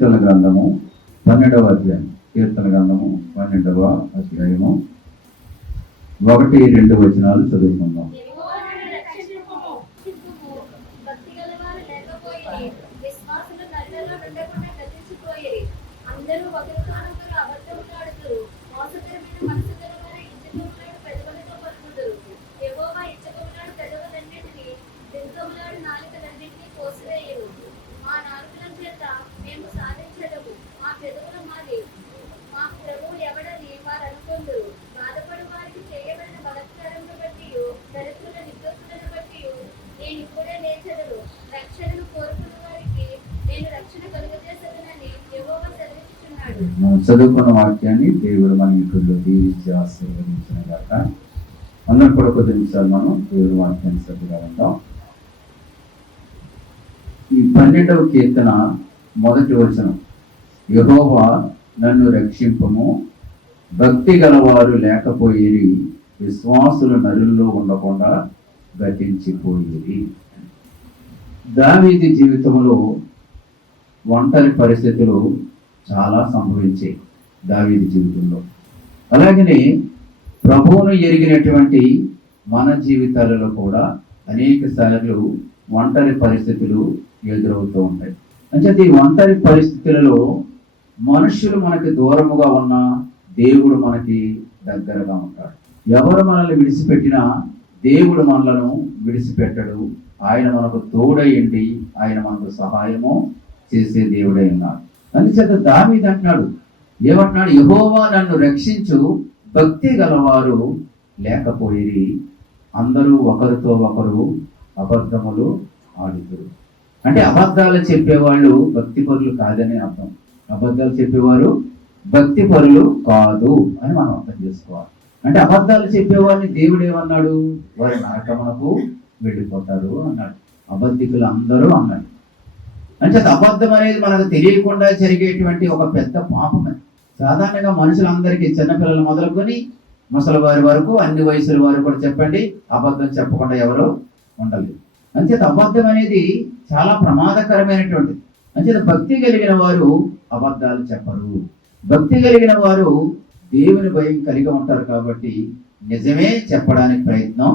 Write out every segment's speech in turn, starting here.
కీర్తన గ్రంథము 12వ అధ్యాయం. కీర్తన గ్రంథము 12వ అధ్యాయము 1-2 వచనాలు చదువుకుందాం. చదువుకున్న వాక్యాన్ని దేవుడు మన ఇంట్లో దీవించి ఆశీర్వదించిన గాక. అందరం కూడా కొద్ది నిమిషాలు మనం దేవుడి వాక్యాన్ని శ్రద్ధగా ఉందాం. ఈ 12వ కీర్తన 1వ వచనం, యెహోవా నన్ను రక్షింపము, భక్తి గలవారు లేకపోయేది, విశ్వాసులు నరుల్లో ఉండకుండా గతించిపోయేది. దావీదు జీవితంలో ఒంటరి పరిస్థితులు చాలా సంభవించాయి దావీదు జీవితంలో. అలాగనే ప్రభువును ఎరిగినటువంటి మన జీవితాలలో కూడా అనేక సార్లు ఒంటరి పరిస్థితులు ఎదురవుతూ ఉంటాయి. అంటే ఈ ఒంటరి పరిస్థితులలో మనుషులు మనకి దూరముగా ఉన్నా దేవుడు మనకి దగ్గరగా ఉంటాడు. ఎవరు మనల్ని విడిచిపెట్టినా దేవుడు మనలను విడిచిపెట్టడు. ఆయన మనకు తోడయ్యండి, ఆయన మనకు సహాయము చేసే దేవుడై ఉన్నాడు. అందుచేత దావీదు అంటున్నాడు, ఏమంటున్నాడు? యెహోవా నన్ను రక్షించు, భక్తి గలవారు లేకపోయిరి, అందరూ ఒకరితో ఒకరు అబద్ధములు ఆడుతురు. అంటే అబద్ధాలు చెప్పేవాళ్ళు భక్తి పరులు కాదని అర్థం. అబద్ధాలు చెప్పేవారు భక్తి పరులు కాదు అని మనం అర్థం చేసుకోవాలి. అంటే అబద్ధాలు చెప్పేవారిని దేవుడు ఏమన్నాడు? వారి నరకమునకు వెళ్ళిపోతారు అన్నాడు. అబద్ధికులు అందరూ అన్నాడు. అంటే అబద్ధం అనేది మనకు తెలియకుండా జరిగేటువంటి ఒక పెద్ద పాపమే. సాధారణంగా మనుషులందరికీ, చిన్నపిల్లలు మొదలుకొని ముసలి వారి వరకు, అన్ని వయసుల వారు కూడా చెప్పండి, అబద్ధం చెప్పకుండా ఎవరు ఉండలేదు. అంచేత అబద్ధం అనేది చాలా ప్రమాదకరమైనటువంటిది. అంచేత భక్తి కలిగిన వారు అబద్ధాలు చెప్పరు. భక్తి కలిగిన వారు దేవుని భయం కలిగి ఉంటారు కాబట్టి నిజమే చెప్పడానికి ప్రయత్నం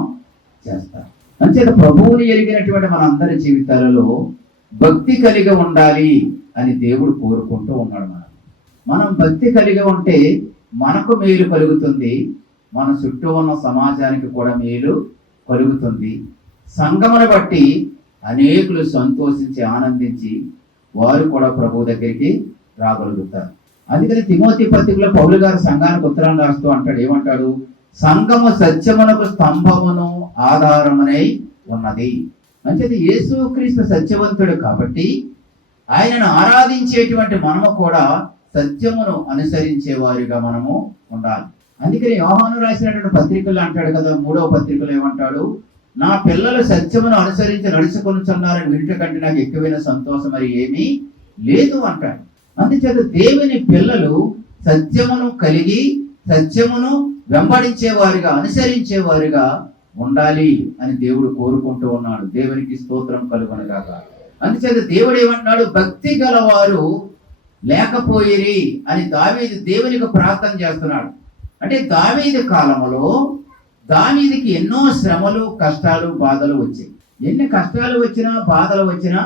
చేస్తారు. అంచేత ప్రభువుని ఎరిగినటువంటి మన అందరి జీవితాలలో భక్తి కలిగి ఉండాలి అని దేవుడు కోరుకుంటూ ఉన్నాడు. మనం భక్తి కలిగి ఉంటే మనకు మేలు కలుగుతుంది, మన చుట్టూ ఉన్న సమాజానికి కూడా మేలు కలుగుతుంది. సంఘమును బట్టి అనేకులు సంతోషించి ఆనందించి వారు కూడా ప్రభు దగ్గరికి రాగలుగుతారు. అందుకని తిమోతి పత్రికలో పౌలు గారు సంఘానికి ఉత్తరం రాస్తూ అంటాడు, ఏమంటాడు? సంఘము సత్యమునకు స్తంభమును ఆధారమునై ఉన్నది. అంటే యేసుక్రీస్తు సత్యవంతుడు కాబట్టి ఆయనను ఆరాధించేటువంటి మనము కూడా సత్యమును అనుసరించే వారిగా మనము ఉండాలి. అందుకని యోహాను రాసినటువంటి పత్రికలు అంటాడు కదా, 3వ పత్రికలు ఏమంటాడు? నా పిల్లలు సత్యమును అనుసరించి నడుచుకొనుచున్నారని వినుట కంటే నాకు ఎక్కువైన సంతోషం మరి ఏమీ లేదు అంటాడు. అందుచేత దేవుని పిల్లలు సత్యమును కలిగి సత్యమును వెంబడించేవారిగా, అనుసరించేవారిగా ఉండాలి అని దేవుడు కోరుకుంటూ ఉన్నాడు. దేవునికి స్తోత్రం కలుగునుగాక. అందుచేత దేవుడు ఏమంటున్నాడు? భక్తి గలవారు లేకపోయిరి అని దావీదు దేవునికి ప్రార్థన చేస్తున్నాడు. అంటే దావీదు కాలంలో దావీదుకి ఎన్నో శ్రమలు, కష్టాలు, బాధలు వచ్చాయి. ఎన్ని కష్టాలు వచ్చినా, బాధలు వచ్చినా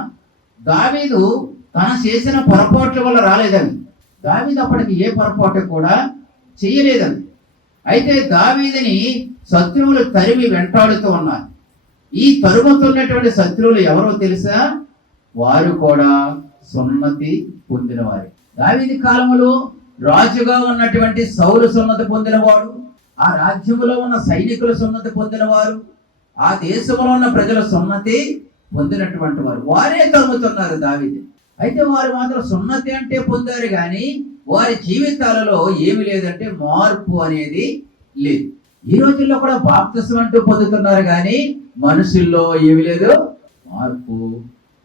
దావీదు తను చేసిన పొరపాట్ల వల్ల రాలేదని. దావీదు అప్పటికి ఏ పొరపాటు కూడా చేయలేదని. అయితే దావీదుని శత్రువులు తరిమి వెంటాడుతూ ఉన్నారు. ఈ తరుముతున్నటువంటి శత్రువులు ఎవరో తెలుసా? వారు కూడా సున్నతి పొందిన వారు. దావీదు కాలంలో రాజుగా ఉన్నటువంటి సౌలు సున్నతి పొందినవాడు, ఆ రాజ్యంలో ఉన్న సైనికులు సున్నతి పొందినవారు, ఆ దేశంలో ఉన్న ప్రజల సున్నతి పొందినటువంటి వారు. వారే తరుముతున్నారు దావీదు. అయితే వారు మాత్రం సున్నతి అంటే పొందారు కానీ వారి జీవితాలలో ఏమి లేదంటే మార్పు అనేది లేదు. ఈ రోజుల్లో కూడా బాప్తిసం అంటూ పొందుతున్నారు కానీ మనుషుల్లో ఏమి లేదు, మార్పు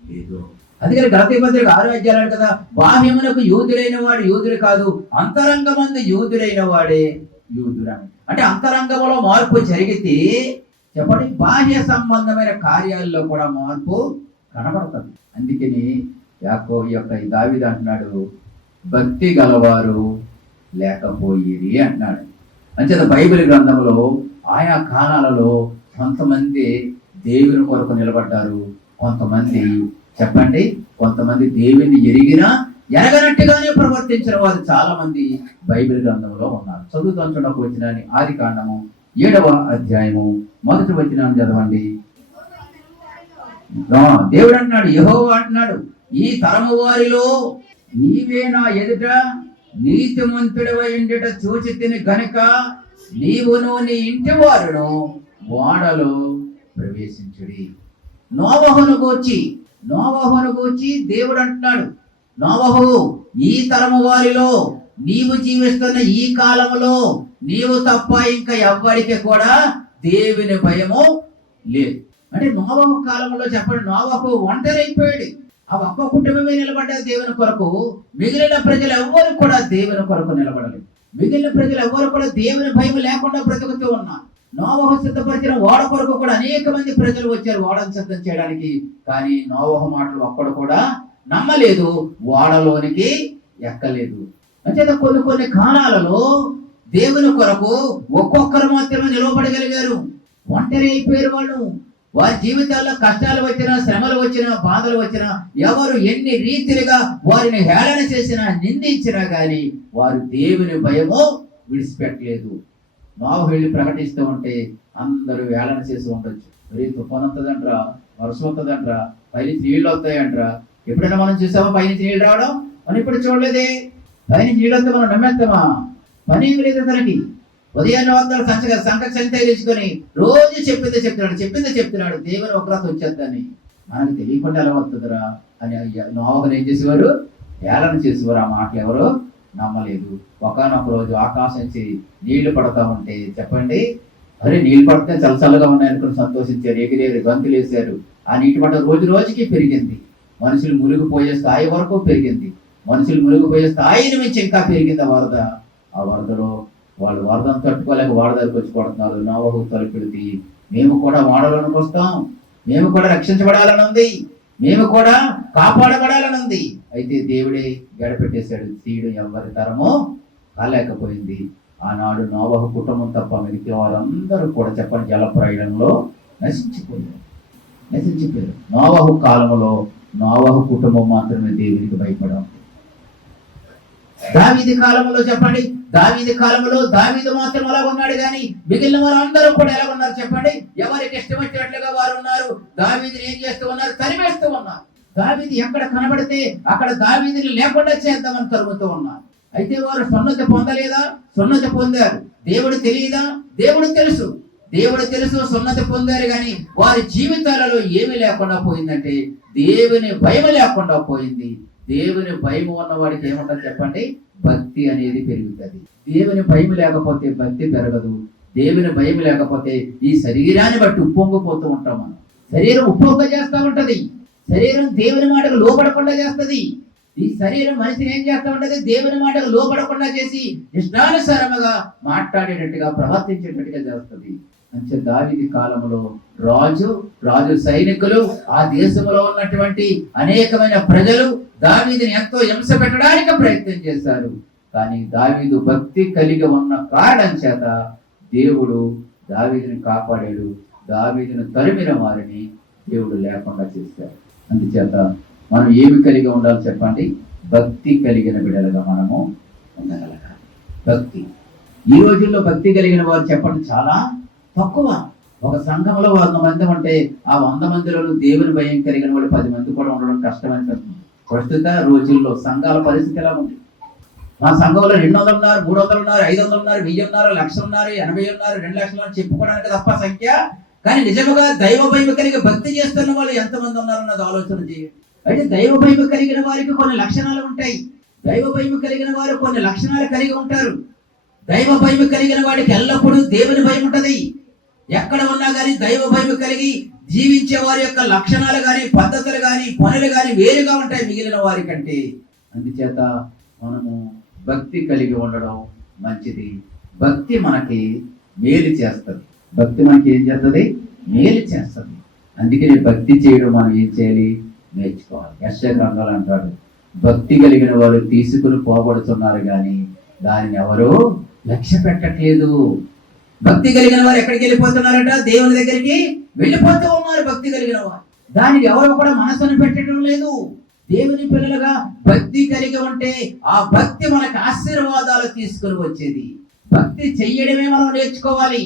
లేదు. అందుకని గలతీ పత్రిక 6వ అధ్యాయం కదా, బాహ్యమునకు యూదుడైన వాడు యూదుడు కాదు, అంతరంగమందు యూదుడైన వాడే యూదుడు. అంటే అంతరంగంలో మార్పు జరిగితే చెప్పండి, బాహ్య సంబంధమైన కార్యాల్లో కూడా మార్పు కనబడుతుంది. అందుకని ఈ దావీదు అంటున్నాడు, భక్తి గలవారు లేకపోయిరి అంటున్నాడు. అంచేత బైబిల్ గ్రంథంలో ఆయా కాలాలలో కొంతమంది దేవుని కొరకు నిలబడ్డారు, కొంతమంది చెప్పండి కొంతమంది దేవుని ఎరగనట్టుగానే ప్రవర్తించిన వారు చాలా మంది బైబిల్ గ్రంథంలో ఉన్నారు. చదువుతుండకు వచ్చిన ఆదికాండము 7వ అధ్యాయము 1వ వచనాన్ని చదవండి. దేవుడు అంటున్నాడు, యెహోవా అంటున్నాడు, ఈ తరము వారిలో నీవే నా ఎదుట నీతిమంతుడవై ఉండుట చూచితిని గనుక నీవును నీ ఇంటి వారును ఓడలో ప్రవేశించుడి. నోవహును గూర్చి దేవుడు అంటున్నాడు, నోవహు, ఈ తరము వారిలో నీవు జీవిస్తున్న ఈ కాలములో నీవు తప్ప ఇంకా ఎవ్వరికి కూడా దేవుని భయము లేదు. అంటే నోవహు కాలంలో చెప్పండి, నోవహు ఒంటరైపోయాడు. ఆ ఒక్క కుటుంబమే నిలబడ్డా దేవుని కొరకు. మిగిలిన ప్రజలు ఎవ్వరు కూడా దేవుని కొరకు నిలబడలేదు. మిగిలిన ప్రజలు ఎవ్వరు కూడా దేవుని భయం లేకుండా బ్రతుకుతూ ఉన్నారు. నోవహు సిద్ధపరిచిన ఓడ కొరకు కూడా అనేక మంది ప్రజలు వచ్చారు ఓడను సిద్ధం చేయడానికి. కానీ నోవహు మాటలు ఒక్కడు కూడా నమ్మలేదు, ఓడలోనికి ఎక్కలేదు. అంచేత కొన్ని కాలాలలో దేవుని కొరకు ఒక్కొక్కరు మాత్రమే నిలవబడగలిగారు. ఒంటరి అయిపోయారు వాళ్ళు. వారి జీవితాల్లో కష్టాలు వచ్చినా, శ్రమలు వచ్చినా, బాధలు వచ్చినా, ఎవరు ఎన్ని రీతిలుగా వారిని హేళన చేసినా, నిందించినా గాని వారు దేవుని భయము విడిచిపెట్టలేదు. నోవహు వెళ్ళి ప్రకటిస్తూ ఉంటే అందరూ హేళన చేసి ఉండొచ్చు. మరి తుఫాను వస్తుందంట్రా, వర్షం వస్తుందంట్రా, పైనుంచి నీళ్ళు వస్తాయంట్రా. ఎప్పుడైనా మనం చూసామా పైనుంచి నీళ్ళు రావడం? మనం ఇప్పుడు చూడలేదే. పైనుంచి నీళ్ళు వస్తే మనం నమ్మేస్తామా? పని ఏమి లేదు అతనికి. ఉదయాన్నే వందల సంఖ్య తీసుకొని రోజు చెప్పిందే చెప్తున్నాడు దేవుని ఉగ్రత వచ్చేద్దని. మనకు తెలియకుండా ఎలా వస్తుందిరా అని నోవహును ఏం చేసేవారు? హేళన చేసేవారు. ఆ మాటలు ఎవరు నమ్మలేదు. ఒకానొక రోజు ఆకాశం నుంచి నీళ్లు పడతా ఉంటే చెప్పండి, అరే నీళ్లు పడితే చల్లగా ఉన్నాయనుకుని సంతోషించారు, ఎగిరేరు, గంతులు వేసారు. ఆ నీటి పట్ట రోజు రోజుకి పెరిగింది. మనుషులు మునిగిపోయే స్థాయి వరకు పెరిగింది. మనుషులు మునిగిపోయే స్థాయిని మించి ఇంకా పెరిగింది ఆ వరద. ఆ వరదలో వాళ్ళు వరదను తట్టుకోలేక వాడ దగ్గరికి వచ్చి పడుతున్నారు. నోవహు తలుపెడితే మేము కూడా వాడలోనికి వస్తాం, మేము కూడా రక్షించబడాలని ఉంది, మేము కూడా కాపాడబడాలని ఉంది. అయితే దేవుడే గడపెట్టేశాడు. తీయడం ఎవరి తరమో కాలేకపోయింది. ఆనాడు నోవహు కుటుంబం తప్ప మిగతా వారందరూ కూడా చెప్పండి జల ప్రయాణంలో నశించిపోయారు. నోవహు కాలంలో నోవహు కుటుంబం మాత్రమే దేవునికి భయపడం. దావీదు కాలంలో చెప్పండి, దావీదు కాలంలో దావీదు మాత్రం అలా ఉన్నాడు, కానీ మిగిలిన వారందరూ కూడా ఎలా ఉన్నారు చెప్పండి? ఎవరికి ఇష్టం వచ్చినట్లుగా వారు ఉన్నారు. దావీదుని ఏం చేస్తూ ఉన్నారు? తరిమేస్తూ ఉన్నారు. దావీదు ఎక్కడ కనబడితే అక్కడ దావీదుని లేకుండా చేద్దామని తరుగుతూ ఉన్నారు. అయితే వారు సున్నతి పొందలేదా? సున్నతి పొందారు. దేవుడు తెలియదా? దేవుడు తెలుసు. సున్నతి పొందారు, కానీ వారి జీవితాలలో ఏమి లేకుండా పోయిందంటే దేవుని భయం లేకుండా పోయింది. దేవుని భయం ఉన్నవాడికి ఏముంటుంది చెప్పండి? భక్తి అనేది పెరుగుతుంది. దేవుని భయం లేకపోతే భక్తి పెరగదు. దేవుని భయం లేకపోతే ఈ శరీరాన్ని బట్టి ఉప్పొంగిపోతూ ఉంటాం. మనం శరీరం ఉప్పొంగ చేస్తూ ఉంటది. శరీరం దేవుని మాటకు లోపడకుండా చేస్తుంది. ఈ శరీరం మనిషిని ఏం చేస్తూ ఉంటది? దేవుని మాటకు లోపడకుండా చేసి ఇష్టానుసారముగా మాట్లాడేటట్టుగా, ప్రవర్తించేటట్టుగా చేస్తుంది. అంటే దావీదు కాలంలో రాజు సైనికులు, ఆ దేశంలో ఉన్నటువంటి అనేకమైన ప్రజలు దావీదుని ఎంతో హింస పెట్టడానికి ప్రయత్నం చేశారు. కానీ దావీదు భక్తి కలిగి ఉన్న కారణం చేత దేవుడు దావీదుని కాపాడాడు. దావీదును తరిమిన వారిని దేవుడు లేకుండా చేశాడు. అందుచేత మనం ఏమి కలిగి ఉండాలి చెప్పండి? భక్తి కలిగిన బిడ్డలుగా మనము ఉండగలగాలి. భక్తి ఈ రోజుల్లో భక్తి కలిగిన వారు చెప్పండి చాలా తక్కువ. ఒక సంఘంలో 100 మంది ఉంటే ఆ 100 మందిలో దేవుని భయం కలిగిన వాళ్ళు 10 మంది కూడా ఉండడం కష్టమనిపిస్తుంది. ప్రస్తుత రోజుల్లో సంఘాల పరిస్థితి ఎలా ఉంది? మా సంఘంలో 200 ఉన్నారు, 300 ఉన్నారు, 500 ఉన్నారు, 1000 ఉన్నారు, 1,00,000 ఉన్నారు, 80 ఉన్నారు, 2 లక్షలు ఉన్నారు చెప్పుకోవడానికి తప్ప సంఖ్య. కానీ నిజముగా దైవ భయం కలిగి భక్తి చేస్తున్న వాళ్ళు ఎంతమంది ఉన్నారన్నది ఆలోచన చేయండి. అయితే దైవ భయం కలిగిన వారికి కొన్ని లక్షణాలు ఉంటాయి. దైవ భయం కలిగిన వారు కొన్ని లక్షణాలు కలిగి ఉంటారు. దైవ భయం కలిగిన వాడికి ఎల్లప్పుడూ దేవుని భయం ఉంటది. ఎక్కడ ఉన్నా కానీ దైవ భయం కలిగి జీవించే వారి యొక్క లక్షణాలు కానీ, పద్ధతులు కానీ, పనులు కానీ వేరుగా ఉంటాయి మిగిలిన వారి కంటే. అందుచేత మనము భక్తి కలిగి ఉండడం మంచిది. భక్తి మనకి మేలు చేస్తుంది. భక్తి మనకి ఏం చేస్తుంది? మేలు చేస్తుంది. అందుకని భక్తి చేయడం మనం ఏం చేయాలి? నేర్చుకోవాలి. యెషయా గ్రంథంలో అంటాడు, భక్తి కలిగిన వారు తీసుకుని పోబడుతున్నారు కానీ దానిని ఎవరు లక్ష్య పెట్టట్లేదు. భక్తి కలిగిన వారు ఎక్కడికి వెళ్ళిపోతున్నారట? దేవుని దగ్గరికి వెళ్ళిపోతూ ఉన్నారు భక్తి కలిగిన వారు. దానికి ఎవరు కూడా మనసును పెట్టడం లేదు. దేవుని పిల్లలుగా భక్తి కలిగి ఉంటే ఆ భక్తి మనకు ఆశీర్వాదాలు తీసుకుని వచ్చేది. భక్తి చెయ్యడమే మనం నేర్చుకోవాలి.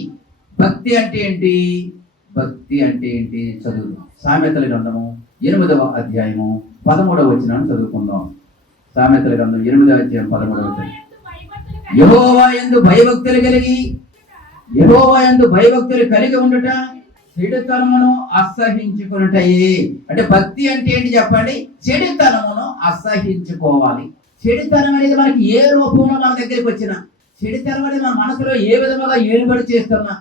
భక్తి అంటే ఏంటి? భక్తి అంటే ఏంటి? చదువు. సామెతల గ్రంథము 8వ అధ్యాయము 13వ వచనాన్ని చదువుకుందాం. సామెతల గ్రంథం 8వ అధ్యాయం 13వ వచనం. యెహోవా యందు భయభక్తులు కలిగి ఉండుట చెడుతనమును అసహించుకున్నటయే. అంటే భక్తి అంటే ఏంటి చెప్పండి? చెడుతనమును అసహించుకోవాలి. చెడుతనం అనేది మనకి ఏ రూపంలో మన దగ్గరికి వచ్చినా, చెడుతనం అనేది మన మనసులో ఏ విధముగా ఏలుబడి చేస్తున్నా,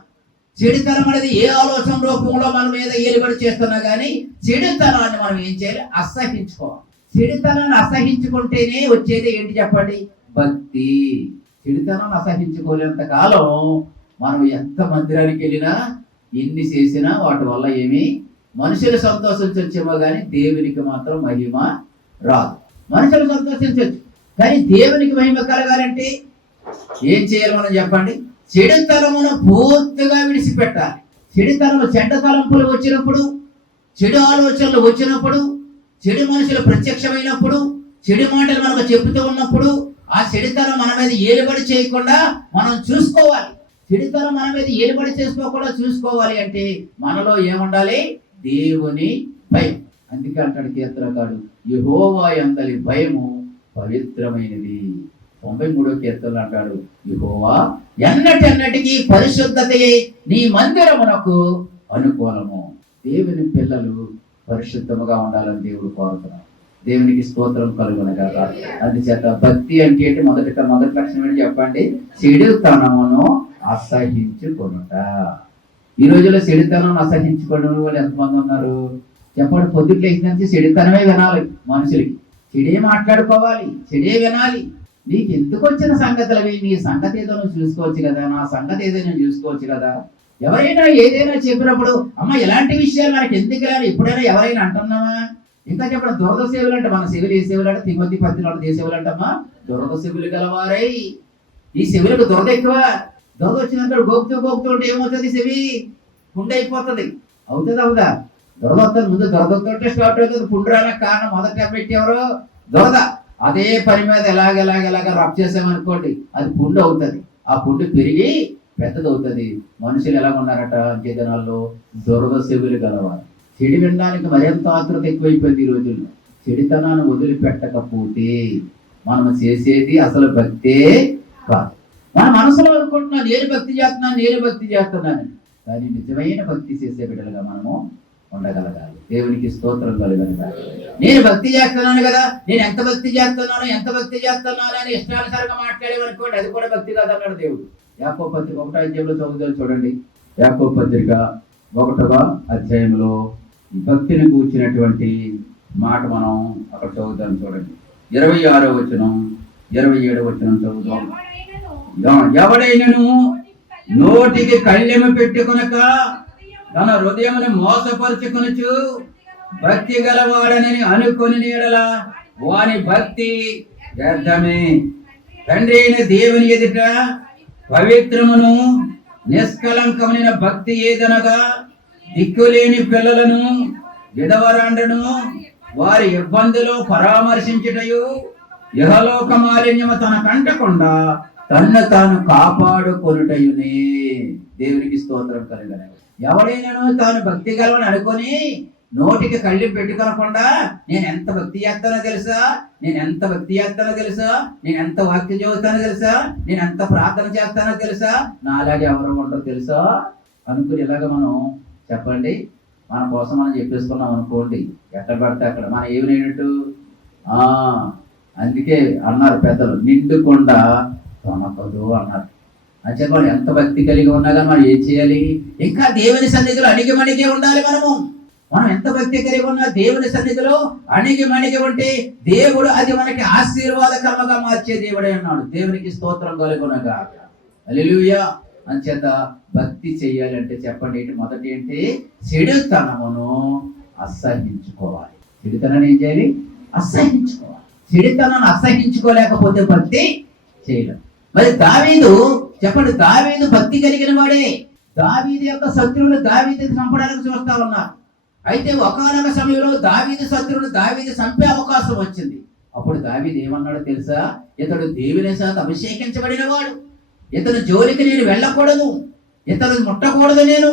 చెడుతనం అనేది ఏ ఆలోచన రూపంలో మన మీద ఏలుబడి చేస్తున్నా కానీ చెడుతనాన్ని మనం ఏం చేయాలి? అసహించుకోవాలి. చెడుతనాన్ని అసహించుకుంటేనే వచ్చేది ఏంటి చెప్పండి? భక్తి. చెడుతనాన్ని అసహించుకోలేంత కాలం మనం ఎంత మందిరానికి వెళ్ళినా ఎన్ని చేసినా వాటి వల్ల ఏమి మనుషులు సంతోషించొచ్చేమో కానీ దేవునికి మాత్రం మహిమ రాదు. మనుషులు సంతోషించవచ్చు కానీ దేవునికి మహిమ కలగాలంటే ఏం చేయాలి మనం చెప్పండి? చెడుతనమును పూర్తిగా విడిచిపెట్టాలి. చెడుతనము, చెడ్డ తలంపులు వచ్చినప్పుడు, చెడు ఆలోచనలు వచ్చినప్పుడు, చెడు మనుషులు ప్రత్యక్షమైనప్పుడు, చెడు మాటలు మనకు చెబుతూ ఉన్నప్పుడు ఆ చెడుతనం మన మీద ఏలుబడి చేయకుండా మనం చూసుకోవాలి. చెడుతనం మన మీద ఏలుబడి చేసుకోకుండా చూసుకోవాలి అంటే మనలో ఏముండాలి? దేవుని భయం. అందుకే అంటాడు కీర్తనకారుడు, యెహోవా యందలి భయము పవిత్రమైనది. 93వ కీర్తనలో అంటాడు, యెహోవా ఎన్నటెన్నటికీ పరిశుద్ధతయే నీ మందిరమునకు అనుకూలము. దేవుని పిల్లలు పరిశుద్ధముగా ఉండాలని దేవుడు కోరుతున్నాడు. దేవునికి స్తోత్రం కలుగునగాక. అందుచేత భక్తి అంటే ఏంటి? మొదటి లక్షణం ఏంటి చెప్పండి? చెడుతనమును అసహించుకొనుట. ఈ రోజుల్లో చెడుతనం అసహించుకోవడం వాళ్ళు ఎంతమంది ఉన్నారు చెప్పండి? పొద్దుట్లు లేచినంత చెడుతనమే వినాలి. మనుషులకి చెడే మాట్లాడుకోవాలి, చెడే వినాలి. నీకు ఎందుకు వచ్చిన సంగతులు అవి? నీ సంగతి ఏదో నువ్వు చూసుకోవచ్చు కదా, నా సంగతి ఏదో నువ్వు చూసుకోవచ్చు కదా. ఎవరైనా ఏదైనా చెప్పినప్పుడు అమ్మ ఇలాంటి విషయాలు మనకి ఎందుకు రాదు? ఎప్పుడైనా ఎవరైనా అంటున్నామా? ఇంకా చెప్పడం దురద సేవలు అంటే మన సేవలు ఏ సేవలు అంటే తిమోతి 10 సేవలు అంటమ్మా దురద సేవలు గలవారై. ఈ సెవులకు దురద ఎక్కువ. దురద వచ్చినంత గోపుతూ ఉంటే ఏమవుతుంది? చెవి పుండు అయిపోతుంది. అవుదా? దురద వస్తుంది. ముందు దురదతో స్టార్ట్ అవుతుంది. పుండు రానికి కారణం మొదట పెట్టేవారు దురద. అదే పని మీద ఎలాగ రబ్ చేసామనుకోండి అది పుండు అవుతుంది. ఆ పుండు పెరిగి పెద్దదవుతుంది. మనుషులు ఎలా ఉన్నారట అంతే దినాల్లో? దురద సెవులు గలవారు. చెడు వినడానికి మరింత ఆతృత ఎక్కువైపోయింది ఈ రోజుల్లో. చెడుతనాన్ని వదిలిపెట్టకపోతే మనం చేసేది అసలు భక్తే కాదు. మన మనసులో అనుకుంటున్నాం నేను భక్తి చేస్తున్నాను కానీ నిజమైన భక్తి చేసే బిడ్డలుగా మనము ఉండగలగాలి. దేవునికి స్తోత్రం కలుగలగాలి. నేను భక్తి చేస్తున్నాను కదా, నేను ఎంత భక్తి చేస్తున్నాను అని ఇష్టానుసారంగా మాట్లాడేవనుకోండి అది కూడా భక్తి కాదు అన్నాడు దేవుడు. యాకోబు పత్రిక 1వ అధ్యాయంలో చదువుతారు చూడండి. యాకోబు పత్రిక 1వ అధ్యాయంలో భక్తిని కూర్చున్నటువంటి మాట మనం అక్కడ చదువుతాం చూడండి. 26వ వచనం 27వ వచనం చదువుతాం. ఎవడైనను నోటికి కళ్ళెము పెట్టుకొనక తన హృదయమును మోసపరుచుకొనుచు భక్తి గలవాడని అనుకొని నీడల వాని భక్తి వ్యర్థమే. తండ్రి అయిన దేవుని ఎదుట పవిత్రమును నిష్కలంకమైన భక్తి ఏదనగా దిక్కులేని పిల్లలను, విధవరాండ్రను వారి ఇబ్బందులు పరామర్శించుటయు, ఇహలోక మాలిన్యము తనకంటకుండా తన్ను తాను కాపాడుకొనుటయునే. దేవునికి స్తోత్రం కలుగును. ఎవడైనాను తాను భక్తి గలవని అనుకొని నోటికి కళ్ళు పెట్టుకోనకుండా నేను ఎంత భక్తి చేస్తానో తెలుసా, నేను ఎంత వాక్యం చదువుతానో తెలుసా, నేను ఎంత ప్రార్థన చేస్తానో తెలుసా, నా అలాగే ఎవరు ఉండరు తెలుసా అనుకుని ఇలాగ మనం చెప్పండి మన కోసం మనం చెప్పేసుకున్నాం అనుకోండి, ఎక్కడ పడితే అక్కడ మనం ఏమినట్టు. అందుకే అన్నారు పెద్దలు, నిండుకొండ తొనకదు అన్నారు. అని చెప్పాలి. ఎంత భక్తి కలిగి ఉన్నా కానీ మనం ఏం చేయాలి? ఇంకా దేవుని సన్నిధిలో అణిగిమణిగే ఉండాలి. మనం ఎంత భక్తి కలిగి ఉన్నా దేవుని సన్నిధిలో అణిగిమణిగి ఉంటే దేవుడు అది మనకి ఆశీర్వాదకరంగా మార్చే దేవుడే అన్నాడు. దేవునికి స్తోత్రం కలుగునగా. హల్లెలూయా. అంచేత భక్తి చెయ్యాలంటే చెప్పండి ఏంటి? మొదటి ఏంటి? చెడుతనమును అసహించుకోవాలి. చెడుతనాన్ని ఏం చేయాలి? అసహించుకోవాలి. చెడుతనాన్ని అసహించుకోలేకపోతే భక్తి చేయలేం. మరి దావీదు చెప్పండి, దావీదు భక్తి కలిగిన వాడే. దావీదు యొక్క శత్రువులు దావీదుని చంపడానికి చూస్తా ఉన్నారు. అయితే ఒకానొక సమయంలో దావీదు శత్రువులు దావీదు చంపే అవకాశం వచ్చింది. అప్పుడు దావీదు ఏమన్నాడో తెలుసా? ఇతడు దేవుని చేత అభిషేకించబడిన వాడు, ఇతను జోలికి నేను వెళ్ళకూడదు, ఇతను ముట్టకూడదు, నేను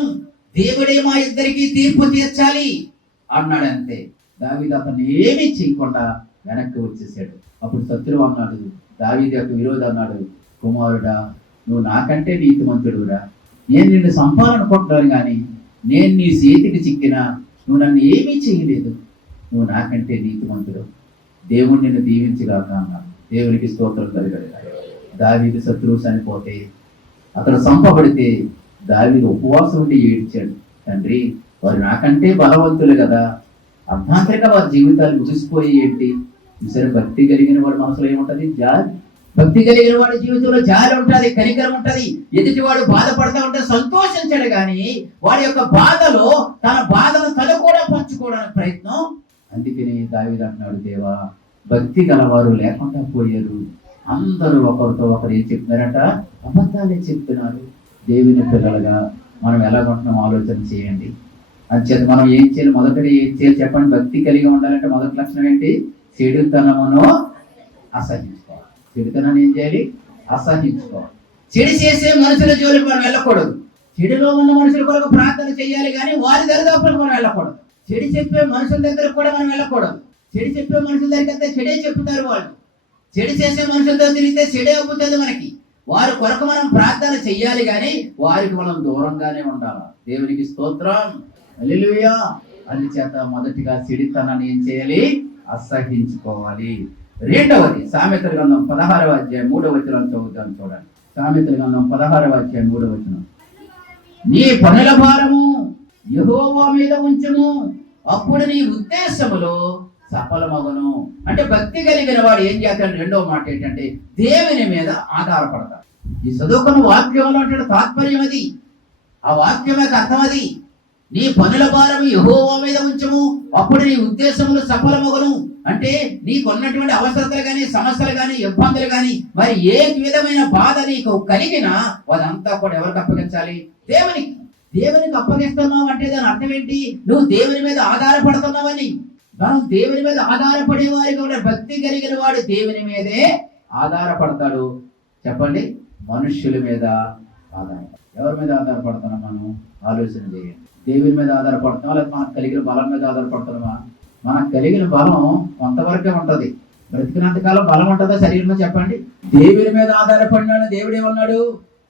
దేవుడే మా ఇద్దరికి తీర్పు తీర్చాలి అన్నాడు. అంతే. దావీదు అతన్ని ఏమీ చేయకుండా వెనక్కి వచ్చేసాడు. అప్పుడు శత్రువు అన్నాడు, దావీదు యొక్క విరోధి అన్నాడు, కుమారుడా, నువ్వు నాకంటే నీతిమంతుడురా, నేను నిన్ను చంపాలనుకుంటున్నాను, కానీ నేను నీ చేతికి చిక్కినా నువ్వు నన్ను ఏమీ చేయలేదు, నువ్వు నాకంటే నీతిమంతుడు, దేవుడు నిన్ను దీవించుగాక అన్నాడు. దేవునికి స్తోత్రం కలిగాడు. దావీదు శత్రువు చనిపోతే, అతడు చంపబడితే దావీదు ఉపవాసం ఉండి ఏడ్చాడు. తండ్రి, వారు నాకంటే బలవంతులు కదా, అర్ధాంతరంగా వారి జీవితాలు ముగిసిపోయి ఏంటి? చూసారు, భక్తి కలిగిన వాడు మనసులో ఏముంటది? జాలి. భక్తి కలిగిన వాడి జీవితంలో జాలి ఉంటది, కనికరం ఉంటది. ఎదుటివాడు బాధపడతా ఉంటే సంతోషించాడు, కానీ వాడి యొక్క బాధలో తన బాధను తను కూడా పంచుకోవడానికి ప్రయత్నం. అందుకని దావీదు అంటున్నాడు, దేవా, భక్తి గలవారు లేకుండా పోయారు, అందరూ ఒకరితో ఒకరు ఏం చెప్తున్నారట? అబద్ధాలే చెప్తున్నారు. దేవుని పిల్లలుగా మనం ఎలా ఉంటున్నాం ఆలోచన చేయండి. అంచేత మనం ఏం చేయాలి? మొదటి ఏం చేయాలి చెప్పండి? భక్తి కలిగి ఉండాలంటే మొదటి లక్షణం ఏంటి? చెడుతనమును అసహించుకోవాలి. చెడుతనాన్ని ఏం చేయాలి? అసహించుకోవాలి. చెడు చేసే మనుషుల జోలికి మనం వెళ్ళకూడదు. చెడులో ఉన్న మనుషుల కొరకు ప్రార్థన చేయాలి, కానీ వారి దరిదాపులకు మనం వెళ్ళకూడదు. చెడు చెప్పే మనుషుల దగ్గరకు కూడా మనం వెళ్ళకూడదు. చెడు చెప్పే మనుషుల దగ్గరికి అయితే చెడే చెప్తారు వాళ్ళు. చెడు చేసే మనుషులతో తిరిగితే చెడే అవుతుంది మనకి. వారి కొరకు మనం ప్రార్థన చెయ్యాలి, కానీ వారికి మనం దూరంగానే ఉండాలి. దేవునికి స్తోత్రం, హల్లెలూయా. అందుచేత మొదటిగా చెడుతనాన్ని ఏం చేయాలి? అసహించుకోవాలి. రెండవది సామెతల గ్రంథం 16వ అధ్యాయం 3వ వచనం చదువుతాను చూడండి. సామెతల గ్రంథం 16వ అధ్యాయం 3వ వచనం. నీ పనుల భారము యెహోవా మీద ఉంచుము, అప్పుడు నీ ఉద్దేశములో సఫలమగును. అంటే భక్తి కలిగిన వాడు ఏం చేస్తాడు? రెండవ మాట ఏంటంటే దేవుని మీద ఆధారపడతాడు. ఈ చదువుకున్న వాక్యంలో అంటే తాత్పర్యం అది, ఆ వాక్యం యొక్క అర్థం అది. నీ పనుల భారం యెహోవా మీద ఉంచము, అప్పుడు నీ ఉద్దేశములు సఫలమగును. అంటే నీకున్నటువంటి అవసరతలు కానీ, సమస్యలు కానీ, ఇబ్బందులు కానీ, మరి ఏ విధమైన బాధ నీకు కలిగినా అదంతా కూడా ఎవరికి అప్పగించాలి? దేవునికి. దేవునికి అప్పగిస్తున్నావు అంటే దాని అర్థం ఏంటి? నువ్వు దేవుని మీద ఆధారపడుతున్నావని. మనం దేవుని మీద ఆధారపడే వారికి కూడా భక్తి కలిగిన వాడు దేవుని మీదే ఆధారపడతాడు. చెప్పండి, మనుష్యుల మీద ఆధారపడతాడు. ఎవరి మీద ఆధారపడుతున్నాం మనం? ఆలోచన చేయండి. దేవుని మీద ఆధారపడుతున్నావా, లేదా మనకు కలిగిన బలం మీద ఆధారపడుతున్నామా? మనకు కలిగిన బలం కొంతవరకే ఉంటది. బ్రతికినంత కాలం బలం ఉంటుందా శరీరంలో? చెప్పండి. దేవుని మీద ఆధారపడినాడు. దేవుడు ఏమన్నాడు?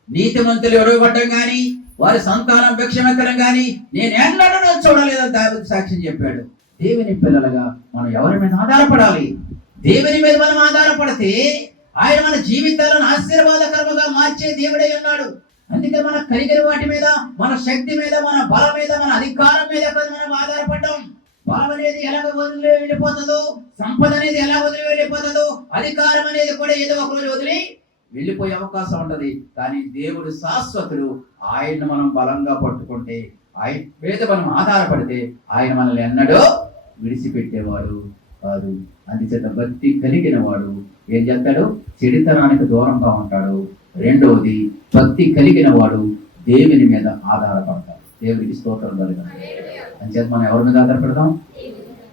నీతిమంతులు ఎడవబడ్డం కానీ, వారి సంతానం భిక్షమెత్తడం కానీ నేను ఎన్నడూ చూడలేదని దావీదు సాక్ష్యం చెప్పాడు. దేవుని పిల్లలుగా మనం ఎవరి మీద ఆధారపడాలి? దేవుని మీద మనం ఆధారపడితే ఆయన మన జీవితాలను ఆశీర్వాదకరముగా మార్చే దేవుడై ఉన్నాడు. అందుకే మన కలిగిన వాటి మీద, మన శక్తి మీద, మన బలం మీద, మన అధికారం మీద మనం ఆధారపడ్డాం. బలం అనేది ఎలాగ వదిలి వెళ్ళిపోతుందో, సంపద అనేది ఎలా వదిలి వెళ్ళిపోతుందో, అధికారం అనేది కూడా ఏదో ఒక రోజు వదిలి వెళ్ళిపోయే అవకాశం ఉంటది. కానీ దేవుడు శాశ్వతుడు. ఆయన్ని మనం బలంగా పట్టుకుంటే, ఆయన మీద మనం ఆధారపడితే ఆయన మనల్ని ఎన్నడూ విడిచిపెట్టేవాడు కాదు. అందుచేత భక్తి కలిగిన వాడు ఏం చేస్తాడు? చెడుతనానికి దూరంగా ఉంటాడు. రెండవది, భక్తి కలిగిన వాడు దేవుని మీద ఆధారపడతాడు. దేవునికి స్తోత్రం కలుగుతాడు. అంచేత మనం ఎవరి మీద ఆధారపడతాం?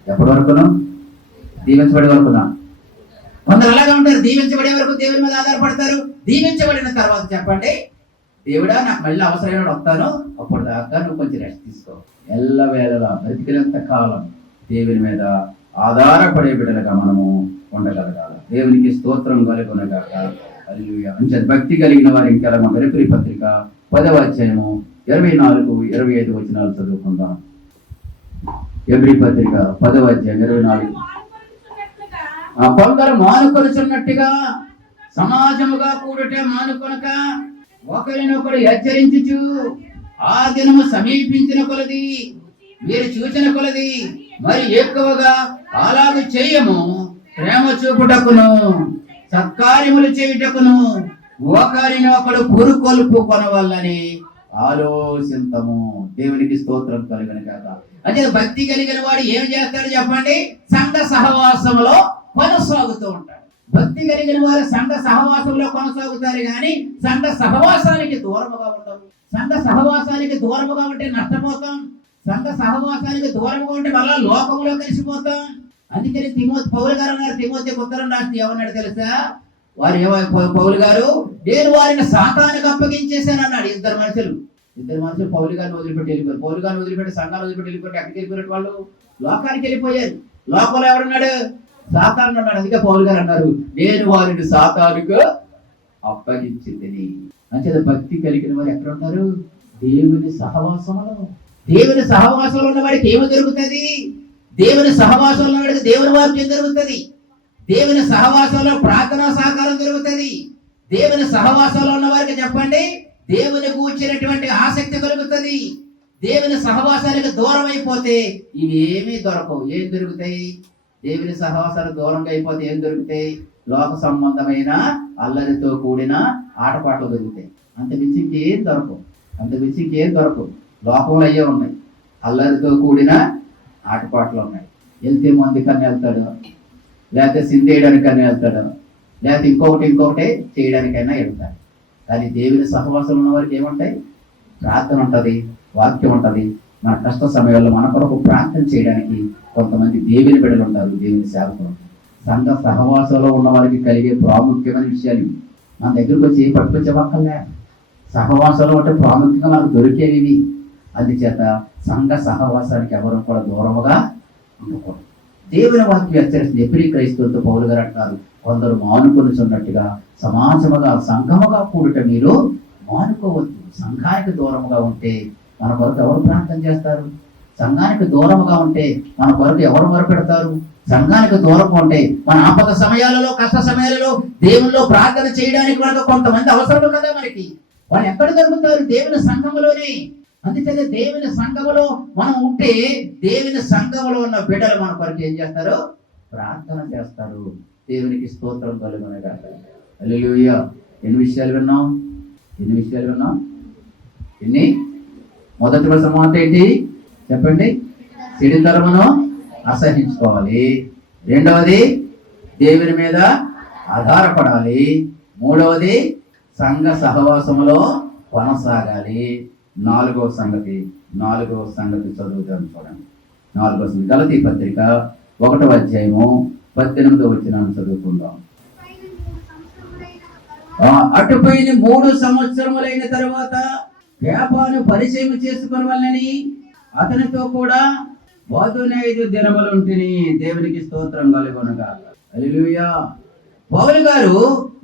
ఎప్పటి వరకును? దీవించబడే వరకునా? కొందరు అలాగే ఉంటారు, దీవించబడే వరకు దేవుని మీద ఆధారపడతారు. దీవించబడిన తర్వాత చెప్పండి, దేవుడా నాకు మళ్ళీ అవసరమైన వస్తాను, అప్పుడు దాకా నువ్వు కొంచెం రెస్ట్ తీసుకో. ఎల్లవేళలా బ్రతికినంత కాలం దేవుని మీద ఆధారపడే బిడ్డలుగా మనము ఉండగలగాలి. దేవునికి స్తోత్రం కలుగునగాక. హల్లెలూయా. అంచేత భక్తి కలిగిన వారు ఇంకా మన ఎబ్రీ పత్రిక 10వ అధ్యాయము 24, 25 వచనాలు చదువుకుందాం. ఎబ్రీ పత్రిక 10వ అధ్యాయం 24. కొందరు మానుకొనుచున్నట్టుగా సమాజముగా కూడుట మానుకొనక ఒకరినొకరు హెచ్చరించుచు ఆ దినము సమీపించిన కొలది, మీరు చూచిన కొలది మరి ఎక్కువగా అలాగ చేయము, ప్రేమ చూపుటకును సత్కార్యములు చేయుటకును ఒకరినొకడు పురుకొల్పు కొనవల్లని ఆలోచింతము. దేవునికి స్తోత్రం కలుగును గాక. అంటే భక్తి కలిగిన వాడు ఏం చేస్తాడు చెప్పండి? సంఘ సహవాసంలో కొనసాగుతూ ఉంటాడు. భక్తి కలిగిన వారు సంఘ సహవాసంలో కొనసాగుతారు కానీ సంఘ సహవాసానికి దూరముగా ఉండరు. సంఘ సహవాసానికి దూరముగా ఉంటే నష్టపోతాం. సంఘ సహవాసానికి దూరంగా ఉంటే మళ్ళా లోకంలో కలిసిపోతాం. అందుకని పౌలు గారు అన్నారు, తిమోతికి ఉత్తరం రాసి ఏమన్నాడు తెలుసా? పౌలు గారు, నేను వారిని సాతానికి అప్పగించేశాను అన్నాడు. ఇద్దరు మనుషులు పౌలు గారిని వదిలిపెట్టి వెళ్ళిపోయారు. పౌలు గారిని వదిలిపెట్టి సంఘాన్ని వదిలిపెట్టి వెళ్ళిపోయి ఎక్కడికి వెళ్ళిపోయిన వాళ్ళు లోకానికి వెళ్ళిపోయారు. లోకంలో ఎవడున్నాడు? సాతాను అన్నాడు. అందుకే పౌలు గారు అన్నారు, నేను వారిని సాతానుకు అప్పగించింది. అంటే భక్తి కలిగిన వారు ఎక్కడ ఉంటారు? దేవుని సహవాసంలో. దేవుని సహవాసంలో ఉన్న వాడికి ఏమి దొరుకుతుంది? దేవుని సహవాసంలో ఉన్న వాడికి దేవుని వాక్యం దొరుకుతుంది. దేవుని సహవాసంలో ప్రార్థనా సహకారం దొరుకుతుంది. దేవుని సహవాసంలో ఉన్న వారికి చెప్పండి, దేవుని కూర్చున్నటువంటి ఆసక్తి కలుగుతుంది. దేవుని సహవాసానికి దూరం అయిపోతే ఇవి ఏమీ దొరకవు. ఏం దొరుకుతాయి? దేవుని సహవాసానికి దూరంగా అయిపోతే ఏం దొరుకుతాయి? లోక సంబంధమైన అల్లరితో కూడిన ఆటపాటలు దొరుకుతాయి. అంతమించి ఇంకేం దొరకవు. లోకంలో అయ్యే ఉన్నాయి. అల్లరితో కూడిన ఆటపాటలు ఉన్నాయి. వెళ్తే మందికన్నా వెళ్తాడు, లేకపోతే సిందేయడానికైనా వెళ్తాడు, లేకపోతే ఇంకొకటి చేయడానికైనా వెళ్తాడు. కానీ దేవుని సహవాసం ఉన్న వారికి ఏముంటాయి? ప్రార్థన ఉంటుంది, వాక్యం ఉంటుంది. మన కష్ట సమయాల్లో మన కొరకు ప్రార్థన చేయడానికి కొంతమంది దేవుని బిడ్డలు ఉంటారు, దేవుని సేవకులు. సంఘ సహవాసంలో ఉన్న వారికి కలిగే ప్రాముఖ్యమైన విషయాలు మన దగ్గరకు వచ్చి పట్టుకొచ్చేవక్కర్లే. సహవాసంలో అంటే ప్రాముఖ్యంగా మనకు దొరికేవి. అందుచేత సంఘ సహవాసానికి ఎవరు కూడా దూరముగా ఉండకూడదు. దేవుని వాక్యం హెచ్చరిస్తుంది. ఎబ్రీ క్రైస్తవులతో పౌలు గారు అంటారు, కొందరు మానుకొనిచున్నట్టుగా సమాజముగా సంఘముగా కూడుట మీరు మానుకోవద్దు. సంఘానికి దూరముగా ఉంటే మన కొరకు ఎవరు ప్రార్థన చేస్తారు? సంఘానికి దూరముగా ఉంటే మన కొరకు ఎవరు మొరపెడతారు? సంఘానికి దూరంగా ఉంటే మన ఆపద సమయాలలో, కష్ట సమయాలలో దేవుల్లో ప్రార్థన చేయడానికి మనకు కొంతమంది అవసరం కదా. మనకి వాళ్ళు ఎక్కడ దొరుకుతారు? దేవుని సంఘములోనే. అందుచేత దేవుని సంఘములో మనం ఉంటే దేవుని సంఘములో ఉన్న బిడ్డలు మన కొరకు ఏం చేస్తారు? ప్రార్థన చేస్తారు. దేవునికి స్తోత్రం కలుగును గాక. హల్లెలూయా. ఎన్ని విషయాలు విన్నాం? ఎన్ని? మొదటి మాట ఏంటి చెప్పండి? చెడుతరమును అసహించుకోవాలి. రెండవది దేవుని మీద ఆధారపడాలి. మూడవది సంఘ సహవాసములో కొనసాగాలి. నాలుగవ సంగతి చదువుతాను చూడండి. 4వ సంగతి గలతీ పత్రిక 1వ అధ్యాయము 18వ వచనాన్ని చదువుకుందాం. అటుపైన 3 సంవత్సరములైన తరువాత కేఫాను పరిచయం చేసుకుని వాళ్ళని అతనితో కూడా 15 దినములుంటిని. దేవునికి స్తోత్రం కలుగును గాక. హల్లెలూయా. పౌలు గారు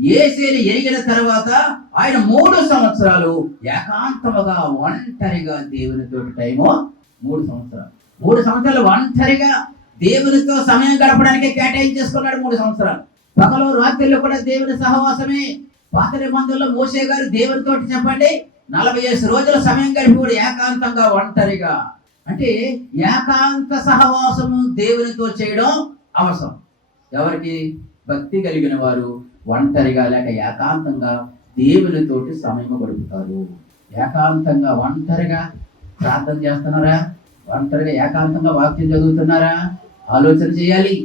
యేసుని ఎరిగిన తర్వాత ఆయన 3 సంవత్సరాలు ఏకాంతముగా ఒంటరిగా దేవునితో టైము 3 సంవత్సరాలు ఒంటరిగా దేవునితో సమయం గడపడానికి కేటాయించేసుకున్నాడు. 3 సంవత్సరాలు పగలు రాత్రిలో కూడా దేవుని సహవాసమే. పాత నిబంధనలో మోషే గారు దేవునితో చెప్పండి 40 రోజుల సమయం గడిపి ఏకాంతంగా ఒంటరిగా. అంటే ఏకాంత సహవాసము దేవునితో చేయడం అవసరం. ఎవరికి? భక్తి కలిగిన వారు ఒంటరిగా లేక ఏకాంతంగా దేవునితోటి సమయం గడుపుతారు. ఏకాంతంగా ఒంటరిగా ప్రార్థన చేస్తున్నారా? ఒంటరిగా ఏకాంతంగా వాక్యం చదువుతున్నారా? ఆలోచన చేయాలి.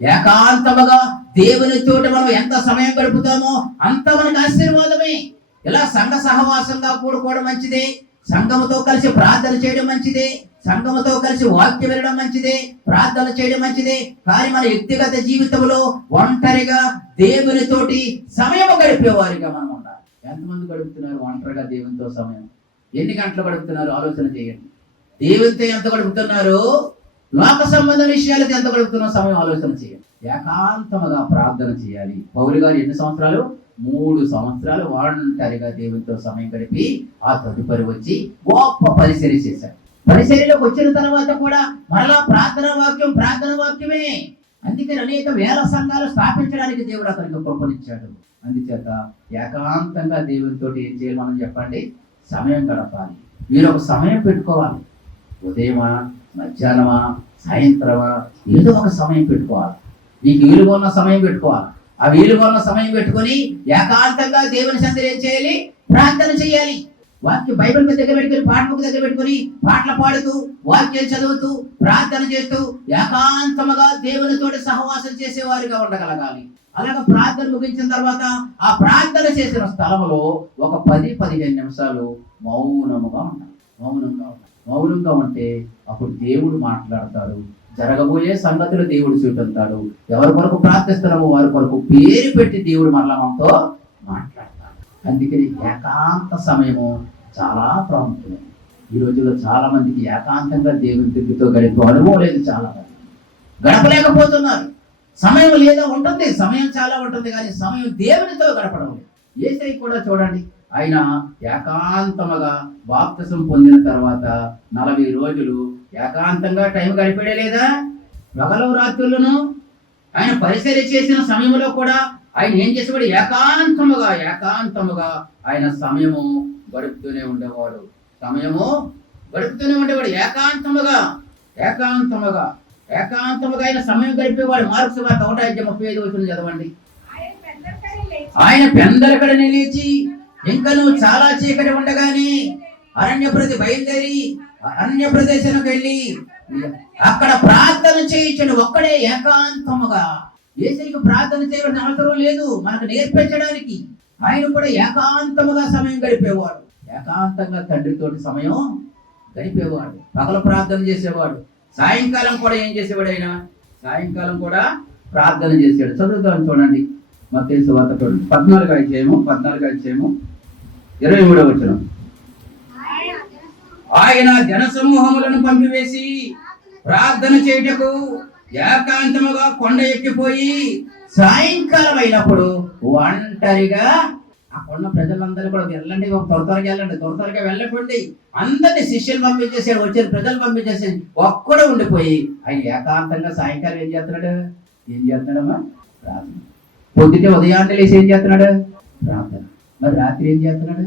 ఏకాంతముగా దేవునితోటి మనం ఎంత సమయం గడుపుతామో అంత మనకు ఆశీర్వాదమే. ఇలా సంఘ సహవాసంగా కూడుకోవడం మంచిదే. సంఘముతో కలిసి ప్రార్థన చేయడం మంచిదే. సంఘముతో కలిసి వాక్యం వినడం మంచిదే. ప్రార్థన చేయడం మంచిదే. కానీ మన వ్యక్తిగత జీవితంలో ఒంటరిగా దేవునితోటి సమయం గడిపేవారిగా మనం ఉండాలి. ఎంతమంది గడుపుతున్నారు ఒంటరిగా దేవునితో సమయం? ఎన్ని గంటలు గడుపుతున్నారు? ఆలోచన చేయండి. దేవునితో ఎంత గడుపుతున్నారు? లోక సంబంధ విషయాలతో ఎంత గడుపుతున్న సమయం ఆలోచన చేయండి. ఏకాంతముగా ప్రార్థన చేయాలి. పౌలు గారు ఎన్ని సంవత్సరాలు? 3 సంవత్సరాలు ఒంటరిగా దేవునితో సమయం గడిపి ఆ తదుపరి వచ్చి గొప్ప పరిచర్య చేశారు. పరిచర్యలోకి వచ్చిన తర్వాత కూడా మరలా ప్రార్థన వాక్యమే. అందుకని అనేక వేల సంఘాలు స్థాపించడానికి దేవుడు అతనికి కృపనిచ్చాడు. అందుచేత ఏకాంతంగా దేవునితో ఏం చేయాలి మనం చెప్పండి? సమయం గడపాలి. మీరు ఒక సమయం పెట్టుకోవాలి. ఉదయమా, మధ్యాహ్నమా, సాయంత్రమా, ఏదో ఒక సమయం పెట్టుకోవాలి. మీకు వీలుగా ఉన్న సమయం పెట్టుకోవాలి. ఆ వీలుగా ఉన్న సమయం పెట్టుకొని ఏకాంతంగా దేవుని సన్నిధిలో ఏం చేయాలి? ప్రార్థన చేయాలి. వాక్యం బైబిల్ దగ్గర పెట్టుకుని పాఠముకు దగ్గర పెట్టుకుని పాటలు పాడుతూ వాక్యం చదువుతూ ప్రార్థన చేస్తూ ఏకాంతముగా దేవునితోటి సహవాసం చేసేవారిగా ఉండగలగాలి. అలాగే ప్రార్థన ముగించిన తర్వాత ఆ ప్రార్థన చేసిన స్థలంలో ఒక 10-15 నిమిషాలు మౌనంగా ఉండాలి. మౌనంగా ఉంటే అప్పుడు దేవుడు మాట్లాడతాడు. జరగబోయే సంగతులు దేవుడు చూపెడతాడు. ఎవరి కొరకు ప్రార్థిస్తున్నామో వారి కొరకు పేరు పెట్టి దేవుడు మరలా మనతో మాట్లాడతాడు. అందుకని ఏకాంత సమయము చాలా ప్రాముఖ్యమైనది. ఈ రోజుల్లో చాలా మందికి ఏకాంతంగా దేవుని దగ్గరతో గడిపే అనుభవం లేదు. చాలా మంది గడపలేకపోతున్నారు. సమయం లేదా ఉంటుంది, సమయం చాలా ఉంటుంది, కానీ సమయం దేవునితో గడపడం లేదు. యేసయ్య కూడా చూడండి, ఆయన ఏకాంతముగా బాప్తిసం పొందిన తర్వాత 40 రోజులు ఏకాంతంగా టైం గడిపడే లేదా? పగలు రాత్రులను ఆయన పరిచర్య చేసిన సమయంలో కూడా ఆయన ఏం చేసేవాడు? ఏకాంతముగా ఆయన సమయము గడుపుతూనే ఉండేవాడు. ఏకాంతముగా ఆయన సమయం గడిపేవాడు. మార్క్స్ వార్త 1:35 చదవండి. ఆయన పెందలకడనే లేచి ఇంకను చాలా చీకటి ఉండగానే బయలుదేరి అరణ్య ప్రదేశానికి వెళ్ళి అక్కడ ప్రార్థన చేయించడు. ఒక్కడే ఏకాంతముగా. యేసయ్యకు ప్రార్థన చేయవలసిన అవసరం లేదు మనకు నేర్పించడానికి. ఆయన కూడా ఏకాంతముగా సమయం గడిపేవాడు. ఏకాంతంగా తండ్రితోటి సమయం గడిపేవాడు. పగల ప్రార్థన చేసేవాడు. సాయంకాలం కూడా ఏం చేసేవాడు? ఆయన సాయంకాలం కూడా ప్రార్థన చేసేవాడు. చదువుతాను చూడండి, మత్తయి సువార్త 14వ అధ్యాయము 23వ వచనం. ఆయన జనసమూహములను పంపివేసి ప్రార్థన చేయుటకు ఏకాంతముగా కొండ ఎక్కిపోయి సాయంకాలం అయినప్పుడు ఒంటరిగా ఆ కొండ ప్రజలందరూ కూడా వెళ్ళండి, త్వరగా వెళ్ళకండి, అందరినీ శిష్యులు పంపించేసాడు, వచ్చిన ప్రజలు పంపించేసాడు, ఒక్కడే ఉండిపోయి ఆయన ఏకాంతంగా సాయంకాలం ఏం చేస్తున్నాడమ్మా? ప్రార్థన. పొద్దుటే ఉదయాన్నే లేచి ఏం చేస్తున్నాడు? ప్రార్థన. మరి రాత్రి ఏం చేస్తున్నాడు?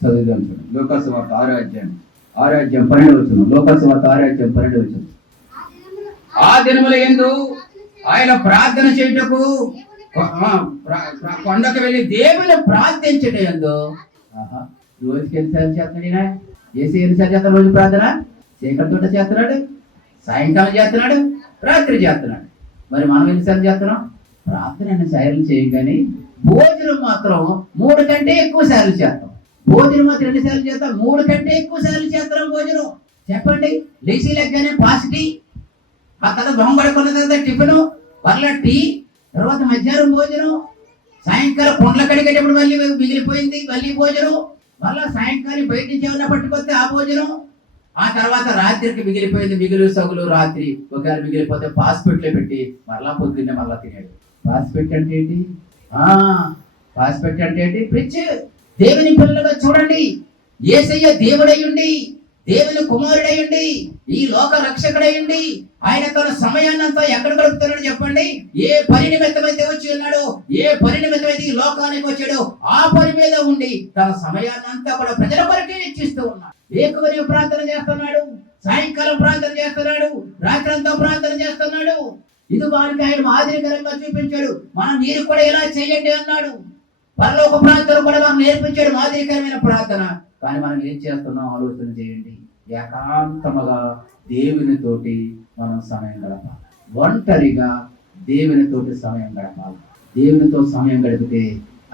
చదువుదాం చూడండి. లోకాసు వార్త 6వ అధ్యాయం 12వ వచనం. లోకాసు వార్త 6వ అధ్యాయం 12వ వచనం. ఆ దినముల యందు ఆయన ప్రార్థన చేయుటకు కొండకు వెళ్ళి దేవుని ప్రార్థించట యందు రోజుకి ఎన్నిసార్లు చేస్తున్నాడు? ఏసీ ఎన్నిసార్లు చేస్తాడు రోజు ప్రార్థన? చీకటితోట చేస్తున్నాడు, సాయంకాలం చేస్తున్నాడు, రాత్రి చేస్తున్నాడు. మరి మనం ఎన్నిసార్లు చేస్తున్నాం? ప్రార్థన ఎన్నిసార్లు చేయం, కానీ భోజనం మాత్రం 3 కంటే ఎక్కువ సార్లు చేస్తాం. భోజనం మాత్రం ఎన్నిసార్లు చేస్తాం? 3 కంటే ఎక్కువ సార్లు చేస్తాం భోజనం. చెప్పండి, లేచి లెగ్గానే పాసిటీ, ఆ తర్వాత బొమ్మడుకున్న తర్వాత టిఫిన్, మరలా టీ, తర్వాత మధ్యాహ్నం భోజనం, సాయంకాలం కొండల కడిగేటప్పుడు మళ్ళీ మిగిలిపోయింది మళ్ళీ భోజనం, మళ్ళా సాయంకాలం బయట నుంచి ఏమన్నా పట్టుకొస్తే ఆ భోజనం, ఆ తర్వాత రాత్రికి మిగిలిపోయింది మిగులు సగులు రాత్రి ఒకవేళ మిగిలిపోతే పాస్పెట్లో పెట్టి మరలా పొద్దున్నే మరలా తినేది. పాస్పెట్ అంటే ఏంటి? పాస్పెట్ అంటే ఏంటి? ప్రిచ్. దేవుని పిల్లలుగా చూడండి, యేసయ్య దేవుడయ్యుండి, దేవుని కుమారుడయ్యుండి, ఈ లోక రక్షకుడయ్యుండి, ఆయన తన సమయాన్నంతా ఎక్కడ గడుపుతున్నాడు చెప్పండి? ఏ పని నిమిత్తమైతే వచ్చి ఉన్నాడో, ఏ పని నిమిత్తమైతే ఈ లోకానికి వచ్చాడో ఆ పని మీద ఉండి తన సమయాన్నంతా కూడా ప్రజల కొరకే ఇచ్చిస్తూ ఉన్నాడు. ఏకవని ప్రార్థన చేస్తున్నాడు, సాయంకాలం ప్రార్థన చేస్తున్నాడు, రాత్రంతా ప్రార్థన చేస్తున్నాడు. ఇది వారికి ఆయన మాదిరికరంగా చూపించాడు. మీరు కూడా ఎలా చేయండి అన్నాడు. పరలోక ప్రార్థన కూడా మనం నేర్పించాడు, మాదిరికరమైన ప్రార్థన. కానీ మనం ఏం చేస్తున్నాం ఆలోచన చేయండి. ఏకాంతముగా దేవునితోటి మనం సమయం గడపాలి. ఒంటరిగా దేవునితోటి సమయం గడపాలి. దేవునితో సమయం గడిపితే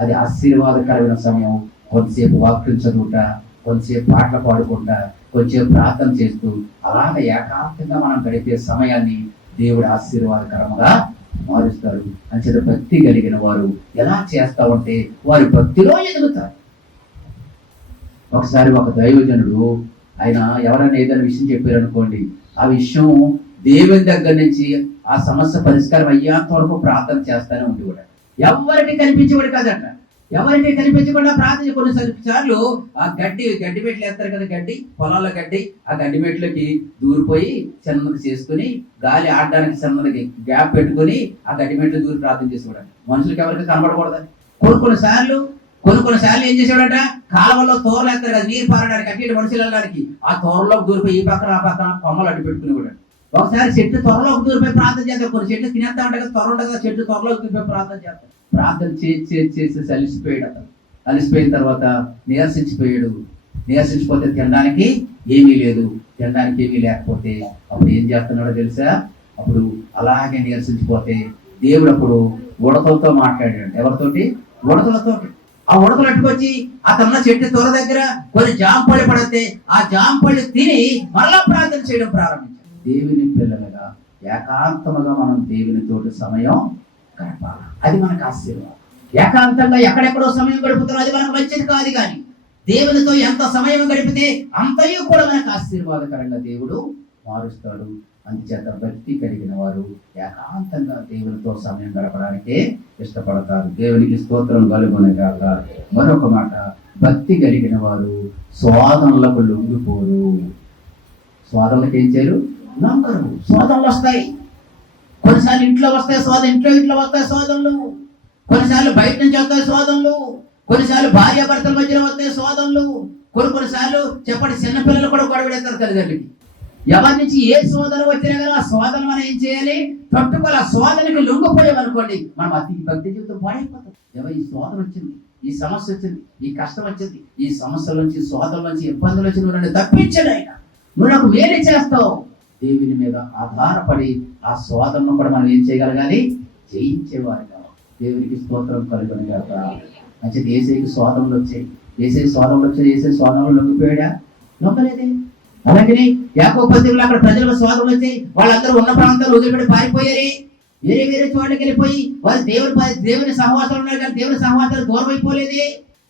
అది ఆశీర్వాదకరమైన సమయం. కొంతసేపు వాక్యం చదువుట, కొంతసేపు పాటలు పాడుకుంటా, కొంచెం ప్రార్థన చేస్తూ అలాగ ఏకాంతంగా మనం గడిపే సమయాన్ని దేవుడు ఆశీర్వాదకరంగా మారుస్తాడు. అంచేత భక్తి కలిగిన వారు ఎలా చేస్తామంటే వారి భక్తిలో ఎదుగుతారు. ఒకసారి ఒక దైవజనుడు ఆయన ఎవరైనా ఏదైనా విషయం చెప్పారనుకోండి, ఆ విషయం దేవుని దగ్గర నుంచి ఆ సమస్య పరిష్కారం అయ్యేంత వరకు ప్రార్థన చేస్తానే ఉండేవాడు. ఎవరికి కనిపించేవాడు కాదట. ఎవరికి కనిపించకుండా ప్రార్థన. కొన్నిసార్లు ఆ గడ్డి మెట్లు వేస్తారు కదా, గడ్డి పొలాల్లో గడ్డి, ఆ గడ్డి మెట్లకి దూరిపోయి చిన్నది చేసుకుని గాలి ఆడడానికి చిన్నది గ్యాప్ పెట్టుకుని ఆ గడ్డి మెట్లు దూరి ప్రార్థన చేసేవాడు. మనుషులకి ఎవరికి కనబడకూడదని. కొన్నిసార్లు ఏం చేసేవాడట, కాలువల్లో తోరలు వేస్తారు కదా నీరు పారడానికి, అట్టి మనుషులు వెళ్ళడానికి, ఆ తోరలోకి దూరిపోయి ఈ పక్కన ఆ పక్కన కొమ్మలు అడ్డు పెట్టుకునేవాడు. ఒకసారి చెట్టు త్వరలోకి దూరిపోయి ప్రార్థన చేస్తారు. కొన్ని చెట్లు తినేస్తా ఉంటాయి కదా, త్వర ఉంటుంది కదా, చెట్టు త్వరలోకి దూరిపోయి ప్రార్థన చేస్తారు. ప్రార్థన చేసి అలిసిపోయాడు. అతను అలిసిపోయిన తర్వాత నీరసించిపోయాడు. నీరసించిపోతే తినడానికి ఏమీ లేదు, తినడానికి ఏమీ లేకపోతే అప్పుడు ఏం చేస్తున్నాడో తెలుసా? అప్పుడు అలాగే నీరసించిపోతే దేవుడు అప్పుడు ఉడతలతో మాట్లాడాడు. ఎవరితోటి? ఉడతలతోటి. ఆ ఉడతలు అట్టుకొచ్చి అతనున్న చెట్టు తొర దగ్గర కొన్ని జాంపళ్ళు పడితే ఆ జాంపళ్ళు తిని మరలా ప్రార్థన చేయడం ప్రారంభించాడు. దేవుని పిల్లలుగా ఏకాంతముగా మనం దేవునితోటి సమయం గడపాలి. అది మనకు ఆశీర్వాదం. ఏకాంతంగా ఎక్కడెక్కడో సమయం గడుపుతున్నాం, అది మనకు మంచిది కాదు. కానీ దేవునితో ఎంత సమయం గడిపితే అంతయు కూడా మనకు ఆశీర్వాదకరంగా దేవుడు మారుస్తాడు. అందుచేత భక్తి కలిగిన వారు ఏకాంతంగా దేవునితో సమయం గడపడానికే ఇష్టపడతారు. దేవునికి స్తోత్రం కలుగునగాక. మరొక మాట, భక్తి కలిగిన వారు స్వాదనలకు లొంగిపోరు. స్వాదనలకు ఏం చేయరు? లొంగరు. స్వాదనలు వస్తాయి, కొన్నిసార్లు ఇంట్లో వస్తాయి స్వాదం, ఇంట్లో వస్తాయి స్వాదనలు, కొన్నిసార్లు బయట నుంచి వస్తాయి స్వాదనలు, కొన్నిసార్లు భార్యాభర్తల మధ్యలో వస్తాయి స్వాదనలు, కొన్నిసార్లు చెప్పండి చిన్నపిల్లలు కూడా గొడవడేస్తారు తల్లిదండ్రులకి. ఎవరి నుంచి ఏ శోధన వచ్చినా కానీ ఆ శోధన మనం ఏం చేయాలి? తట్టుకోవాలి. ఆ శోధనకి లొంగిపోయామనుకోండి మనం అతి భక్తి జీవితం పాడైపోతాం. ఎవరు ఈ శోధన వచ్చింది, ఈ సమస్య వచ్చింది, ఈ కష్టం వచ్చింది, ఈ సమస్యల నుంచి, శోధనల నుంచి, ఇబ్బందుల నుంచి నువ్వు నన్ను తప్పించడు ఆయన, నువ్వు నాకు మేలు చేస్తావు. దేవుని మీద ఆధారపడి ఆ శోధనను కూడా మనం ఏం చేయగలగాలి? జయించేవారు కావాలి. దేవునికి స్తోత్రం కలుగునుగాక. మంచిది. ఏసైకి శోధనలు వచ్చాయి, ఏసై శోధనలు వచ్చాయి, ఏసై శోధనలు లొంగిపోయాడా? లొంగలేదే. అలాగే యాకోబు పత్రికలో అక్కడ ప్రజలకు శోధనలు వచ్చాయి, వాళ్ళందరూ ఉన్న ప్రాంతాలు వదిలిపెట్టి పారిపోయారు, వేరే చోట్లకి వెళ్ళిపోయి వాళ్ళు దేవుని సహవాసాలు ఉన్నారు కానీ దేవుని సహవాసాలు దూరం అయిపోలేదే.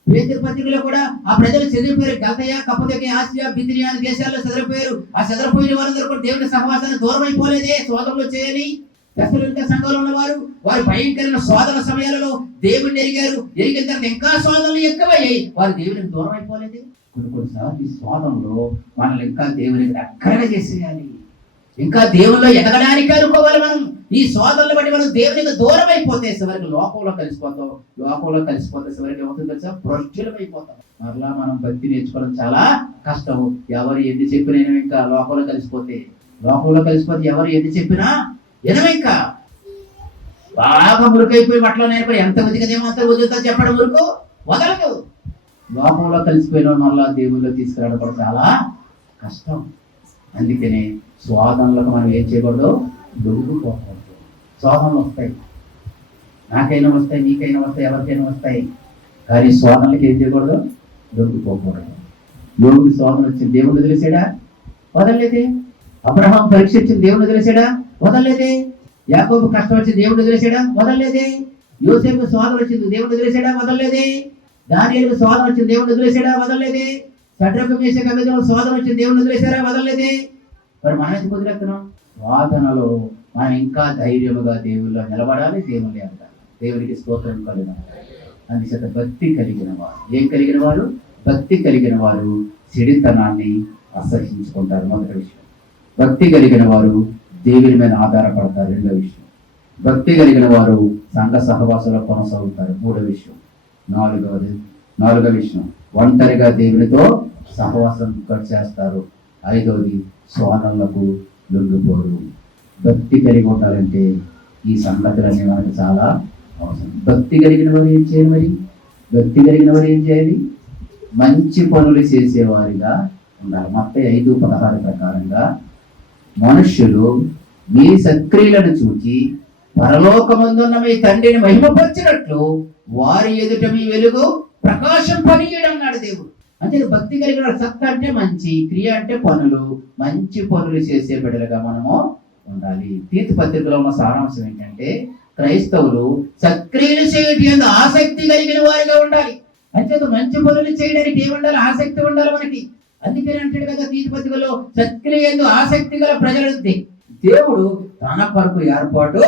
పేతురు పత్రికలో కూడా ఆ ప్రజలు చెదిరిపోయారు. గలతయ, కప్పదొకియ, ఆసియా, బిథినియా అనే దేశాల్లో చెదిరిపోయారు. ఆ చెదిరిపోయిన వారందరూ కూడా దేవుని సహవాసాన్ని దూరం అయిపోలేదే. శోధనలు చేయాలి. దశలోనిక సంఘంలో ఉన్నవారు వారు భయంకరమైన శోధన సమయాలలో దేవుణ్ణి ఎరిగిన తర్వాత ఇంకా శోధనలు ఎక్కువయ్యాయి, వారు దేవునికి దూరం అయిపోలేదు. కొన్నిసార్లు ఈ శోధనలో మనల్ని ఇంకా దేవునికి దగ్గరగా చేసేయాలి, ఇంకా దేవుల్లో ఎదగడానికి అనుకోవాలి. మనం ఈ శోధనలు బట్టి మనం దేవునికి దూరం అయిపోతే చివరికి లోకంలో కలిసిపోతాం. లోకంలో కలిసిపోతే చివరికి ఏమవుతుంది తెలుసా? భ్రష్టులం అయిపోతాం. మరలా మనం భక్తి నేర్చుకోవడం చాలా కష్టము. ఎవరు ఎన్ని చెప్పినా ఇంకా లోకంలో కలిసిపోతే ఎవరు ఎన్ని చెప్పినా ఇంకా బాగా మురుకైపోయి మట్లో నేర్పడి ఎంత ఉదిగదేమంతా వదులుతా చెప్పడం మురుకు వదలదు. లోకంలో కలిసిపోయిన మళ్ళా దేవుల్లో తీసుకురావడం కూడా చాలా కష్టం. అందుకనే శోధనలకు మనం ఏం చేయకూడదు? లొంగిపోకూడదు. శోధనలు వస్తాయి, నాకైనా వస్తాయి, నీకైనా వస్తాయి, ఎవరికైనా వస్తాయి. కానీ శోధనలకు ఏం చేయకూడదు? లొంగిపోకూడదు. యోగుడి శోధన వచ్చింది, దేవుడు తెలిసాడా? వదలలేదే. అబ్రహాం పరీక్ష వచ్చింది, దేవుడు తెలిసాడా? వదలలేదే. యాకోబు కష్టం వచ్చింది, దేవుడు తెలిసాడా? వదలలేదే. యోసేపు శోధన వచ్చింది, దేవుడు తెలిసాడా? వదలలేదే. దానియేలుకు శోధన వచ్చింది, దేవుడు వదిలేసాడా? వదలలేదే. షడ్రకు, మేషకు, అబేద్నెగోకు శోధన వచ్చింది, దేవుడు వదిలేసాడా? వదలలేదే. మరి మనం ఎందుకు వదిలేస్తున్నాం? శోధనలో మనం ఇంకా ధైర్యముగా దేవుల్లో నిలబడాలి, దేవుని అడగాలి. దేవునికి స్తోత్రం కలుగును. అందుచేత భక్తి కలిగిన వారు ఏం కలిగిన వారు? భక్తి కలిగిన వారు చెడుతనాన్ని అసహించుకుంటారు. మొదటి విషయం. భక్తి కలిగిన వారు దేవుని మీద ఆధారపడతారు. రెండో విషయం. భక్తి కలిగిన వారు సంఘ సహవాసంలో కొనసాగుతారు. మూడో విషయం. నాలుగో విషయం, ఒంటరిగా దేవునితో సహవాసం చేస్తారు. ఐదవది, శోధనలకు లొంగిపోరు. భక్తి కలిగి ఉండాలంటే ఈ సంగతులన్నీ మనకు చాలా అవసరం. భక్తి కలిగిన వారు ఏం చేయాలి? మరి భక్తి కలిగిన వారు ఏం చేయాలి? మంచి పనులు చేసేవారిగా ఉండాలి. మత్తయి 5:16 ప్రకారంగా మనుష్యులు మీ సత్క్రియలను చూచి పరలోకమందున్న మీ తండ్రిని మహిమపరిచినట్లు వారి ఎదుట మీ వెలుగు ప్రకాశం పనియడం అన్నాడు దేవుడు. అంటే భక్తి కలిగిన సత్ అంటే మంచి, క్రియ అంటే పనులు, మంచి పనులు చేసే బిడ్డలుగా మనము ఉండాలి. తీతు పత్రికలో ఉన్న సారాంశం ఏంటంటే క్రైస్తవులు సత్క్రియలు చేయడం ఆసక్తి కలిగిన వారిగా ఉండాలి. అంటే మంచి పనులు చేయడానికి ఏముండాలి? ఆసక్తి ఉండాలి మనకి. అందుకని అంటాడు కదా తీతు పత్రికలో, సత్క్రియలు ఆసక్తి గల ప్రజలు దేవుడు తన కొరకు ఏర్పాటు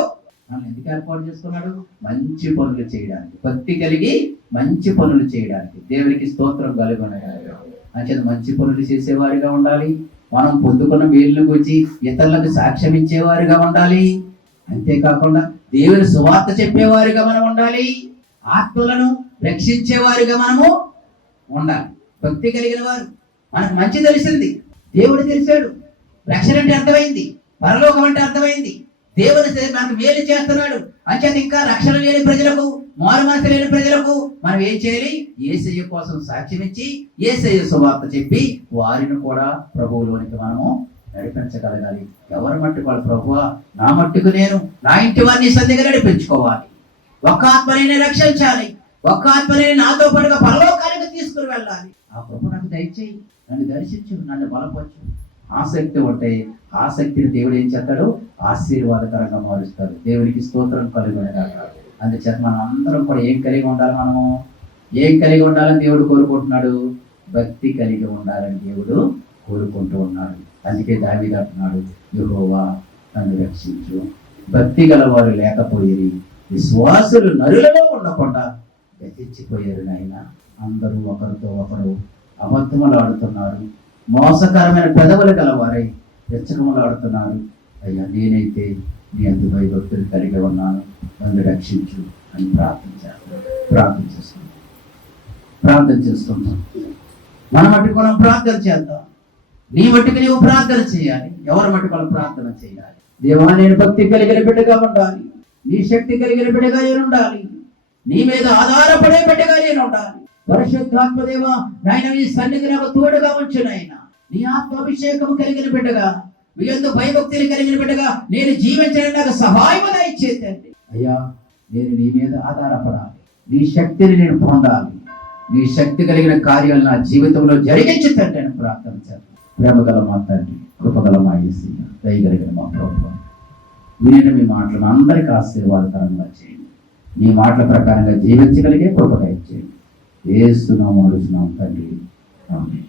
ఎందుకు ఏర్పాటు చేసుకున్నాడు? మంచి పనులు చేయడానికి, భక్తి కలిగి మంచి పనులు చేయడానికి. దేవునికి స్తోత్రం కలుగునగాక. అంటే మంచి పనులు చేసేవారిగా ఉండాలి. మనం పొందుకున్న మేలును గురించి ఇతరులకు సాక్ష్యం ఇచ్చేవారిగా ఉండాలి. అంతేకాకుండా దేవుని సువార్త చెప్పేవారిగా మనం ఉండాలి. ఆత్మలను రక్షించేవారిగా మనము ఉండాలి. భక్తి కలిగిన వారు. మనకు మంచి తెలిసింది, దేవుడు తెలిసాడు, రక్షణ అంటే అర్థమైంది, పరలోకం అంటే అర్థమైంది, దేవుని మనకు మేలు చేస్తున్నాడు. అంచేత ఇంకా రక్షణ లేని ప్రజలకు, మారు మనసు లేని ప్రజలకు మనం ఏం చేయాలి? యేసయ్య కోసం సాక్ష్యం ఇచ్చి యేసయ్య సువార్త చెప్పి వారిని కూడా ప్రభువులోనికి మనము నడిపించగలగాలి. ఎవరి మట్టుకు వాళ్ళు, ప్రభువా నా మట్టుకు నేను నా ఇంటి వారిని సంధిగా నడిపించుకోవాలి, ఒక్క ఆత్మని రక్షించాలి, ఒక్క ఆత్మని నాతో పాటుగా పరలోకానికి తీసుకుని వెళ్ళాలి. ఆ ప్రభు నాకు దయచేయి, నన్ను దర్శించు, నన్ను బలపరచు. ఆసక్తి ఉంటే ఆసక్తిని దేవుడు ఏం చేస్తాడు? ఆశీర్వాదకరంగా మారుస్తాడు. దేవునికి స్తోత్రం కలుగునగాక. అందుచేత మనం అందరం కూడా ఏం కలిగి ఉండాలి? మనము ఏం కలిగి ఉండాలని దేవుడు కోరుకుంటున్నాడు? భక్తి కలిగి ఉండాలని దేవుడు కోరుకుంటూ ఉన్నాడు. అందుకే దావీదు అంటున్నాడు, యెహోవా నన్ను రక్షించు, భక్తి గలవారు లేకపోయేది, విశ్వాసులు నరులలో ఉండకుండా గతించిపోయారు. నాయన అందరూ ఒకరితో ఒకరు అబద్ధములు ఆడుతున్నారు, మోసకరమైన పెదవులు గలవారై వెచ్చకములు ఆడుతున్నారు. అయ్యా నేనైతే నీ అందు భయభక్తులు కలిగి ఉన్నాను, నన్ను రక్షించు అని ప్రార్థన చేస్తున్నాం. మన మట్టుకు మనం ప్రార్థన చేద్దాం. నీ మట్టుకు నీవు ప్రార్థన చేయాలి. ఎవరి మట్టుకు మనం ప్రార్థన చేయాలి? దేవా నేను భక్తి కలిగిన బిడ్డగా ఉండాలి, నీ శక్తి కలిగిన బిడ్డగా నేను ఉండాలి, నీ మీద ఆధారపడే బిడ్డగా నేను ఉండాలి. పరిశుద్ధాత్మదేవా నాయన నీ సన్నిధి నాకు తోడుగా ఉంచు నాయన. నీ ఆత్మాభిషేకం కలిగిన బిడ్డగా, మీ యందు భయభక్తులు కలిగిన బిడ్డగా నేను జీవించడానికి నాకు సహాయం దయచేయండి. అయ్యా నేను నీ మీద ఆధారపడాలి, నీ శక్తిని నేను పొందాలి, నీ శక్తి కలిగిన కార్యాలు నా జీవితంలో జరిగించుతండి అని ప్రార్థన చేస్తాను. ప్రేమగల మా తండ్రి, కృపగల మా యేసయ్య, దయగలిగిన మా ప్రభువా, వినిన మీ మాటలను అందరికీ ఆశీర్వాదకరంగా చేయండి. మీ మాటల ప్రకారంగా జీవించగలిగే కృపగా ఇచ్చేయండి. యేసు నామములో అడుగుతున్నాం తండ్రి, ఆమేన్.